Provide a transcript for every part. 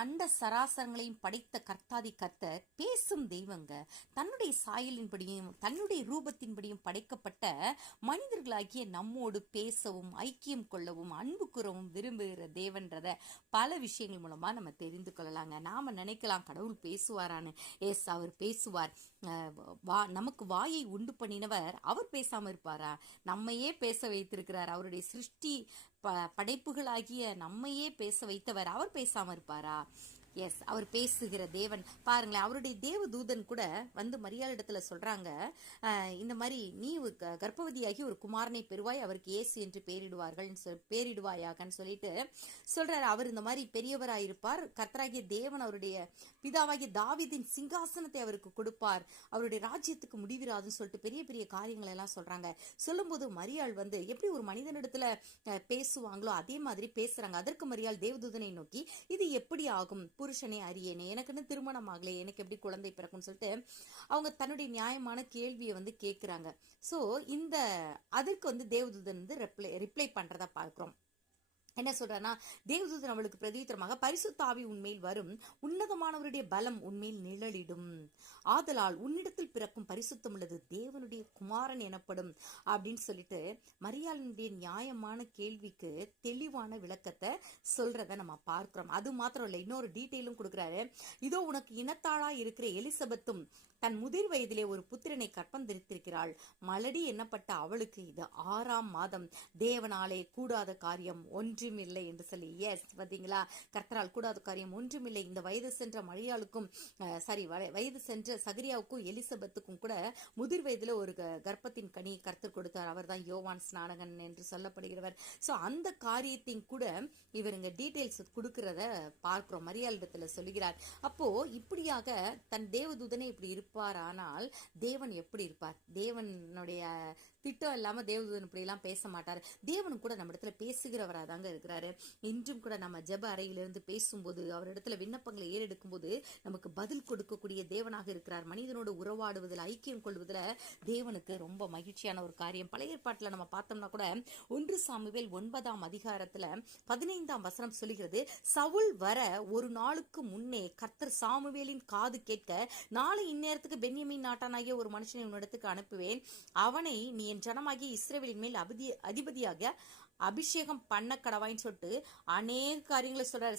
அண்ட சராசரங்களையும் படைத்த கர்த்தாதி கர்த்தர் பேசும் தெய்வங்க. தன்னுடைய சாயலின்படியும் தன்னுடைய ரூபத்தின்படியும் படைக்கப்பட்ட மனிதர்களாகிய நம்மோடு பேசவும் ஐக்கியம் கொள்ளவும் அன்பு கூறவும் விரும்புகிற தேவன்றத பல விஷயங்கள் மூலமா நம்ம தெரிந்து கொள்ளலாங்க. நாம நினைக்கலாம் கடவுள் பேசுவாரான்னு. எஸ், அவர் பேசுவார். நமக்கு வாயை உண்டு பண்ணினவர் அவர் பேசாம இருப்பாரா? நம்மையே பேச வைத்திருக்கிறார். அவருடைய சிருஷ்டி படைப்புகளாகிய நம்மையே பேச வைத்தவர் அவர் பேசாம இருப்பாரா? எஸ், அவர் பேசுகிற தேவன். பாருங்களேன், அவருடைய தேவ தூதன் கூட வந்து மரியாளிடத்துல சொல்றாங்க, இந்த மாதிரி நீ கர்ப்பவதியாகி ஒரு குமாரனை பெறுவாய், அவருக்கு இயேசு என்று பேரிடுவாயாகன்னு சொல்லிட்டு சொல்றாரு. அவர் இந்த மாதிரி பெரியவராயிருப்பார், கர்த்தராகிய தேவன் அவருடைய பிதாவாகிய தாவீதின் சிங்காசனத்தை அவருக்கு கொடுப்பார், அவருடைய ராஜ்யத்துக்கு முடிவிராதுன்னு சொல்லிட்டு பெரிய பெரிய காரியங்கள் எல்லாம் சொல்றாங்க. சொல்லும்போது மரியாள் வந்து எப்படி ஒரு மனிதனிடத்துல பேசுவாங்களோ அதே மாதிரி பேசுறாங்க. அதற்கு மரியாள் தேவதூதனை நோக்கி, இது எப்படி ஆகும், புருஷனே அறியேனே, எனக்குன்னு திருமணம் ஆகலை, எனக்கு எப்படி குழந்தை பிறக்கும்னு சொல்லிட்டு அவங்க தன்னுடைய நியாயமான கேள்வியை வந்து கேட்கிறாங்க. சோ அதற்கு வந்து தேவதூதன் வந்து ரிப்ளை பண்றதா பார்க்கிறோம். என்ன சொல்றான்னா, தேவதூதன் அவளுக்கு பிரதியுத்தரமாக, பரிசுத்த ஆவி உன்மேல் வரும், உன்னதமானவருடைய பலம் உன்மேல் நிழலிடும், ஆதலால் உன்னிடத்தில் பிறக்கும் பரிசுத்தம் உள்ளது தேவனுடைய குமாரன் எனப்படும் அப்படின்னு சொல்லிட்டு மரியாளினுடைய நியாயமான கேள்விக்கு தெளிவான விளக்கத்தை சொல்றத நம்ம பார்க்கிறோம். அது மாத்திரம் இல்லை, இன்னொரு டீட்டெயிலும் கொடுக்குறாரு. இதோ உனக்கு இனத்தாளா இருக்கிற எலிசபெத்தும் தன் முதிர் வயதிலே ஒரு புத்திரனை கற்பம் தரித்திருக்கிறாள், மலடி எண்ணப்பட்ட அவளுக்கு இது 6ஆம் மாதம், தேவனாலே கூடாத காரியம் ஒன்றுமில்லை என்று சொல்லி. எஸ், பார்த்தீங்களா, கர்த்தரால் கூடாத காரியம் ஒன்றுமில்லை. இந்த வயது சென்ற மரியாளுக்கும் வயது சென்ற சகரியாவுக்கும் எலிசபெத்துக்கும் கூட முதிர் வயதுல ஒரு கர்ப்பத்தின் கனி கர்த்தர் கொடுத்தார். அவர் தான் யோவான் ஸ்நானகன் என்று சொல்லப்படுகிறவர். ஸோ அந்த காரியத்தையும் கூட இவருங்க டீட்டெயில்ஸ் கொடுக்கிறத பார்க்கிறோம். மரியாளிடத்துல சொல்லுகிறார். அப்போ இப்படியாக தன் தேவதூதனை இப்படி ஆனால் தேவன் எப்படி இருப்பார்? தேவனுடைய திட்டம் இல்லாம தேவதூதன் இப்படி எல்லாம் பேச மாட்டார். தேவன் கூட நம்ம இடத்துல பேசுகிறவரா தாங்க இருக்கிறாரு. இன்றும் கூட நம்ம ஜெப அறையிலிருந்து பேசும்போது, அவர் இடத்துல விண்ணப்பங்களை ஏறெடுக்கும் போது நமக்கு பதில் கொடுக்கக்கூடிய தேவனாக இருக்கிறார். மனிதனோடு உறவாடுவதில் ஐக்கியம் கொள்வதில் தேவனுக்கு ரொம்ப மகிழ்ச்சியான ஒரு காரியம். பழைய ஏற்பாட்டுல நம்ம பார்த்தோம்னா கூட 1 சாமுவேல் 9ஆம் அதிகாரத்துல 15ஆம் வசனம் சொல்லுகிறது, சவுல் வர ஒரு நாளுக்கு முன்னே கர்த்தர் சாமுவேலின் காது கேட்க, நாளை இந்நேரத்துக்கு பென்யமீன் நாட்டானாகிய ஒரு மனுஷனை உன்னிடத்துக்கு அனுப்புவேன், அவனை நீ என் ஜனமாகிய இஸ்ரவேலின் மேல் அதிபதியாக அபிஷேகம் பண்ண கடவாயின்னு சொல்லிட்டு அநேக காரியங்களை சொல்றாரு.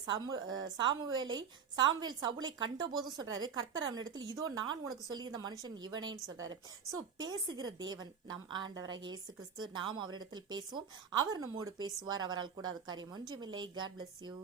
சாமுவேல் சவுலை கண்ட போதும் சொல்றாரு, கர்த்தர் அவனிடத்தில் இதோ நான் உனக்கு சொல்லி இந்த மனுஷன் இவனேன்னு சொல்றாரு. சோ பேசுகிற தேவன் நம் ஆண்டவராக இயேசு கிறிஸ்து. நாம் அவரிடத்தில் பேசுவோம், அவர் நம்மோடு பேசுவார், அவரால் கூடாத காரியம் ஒன்றுமில்லை. God bless you.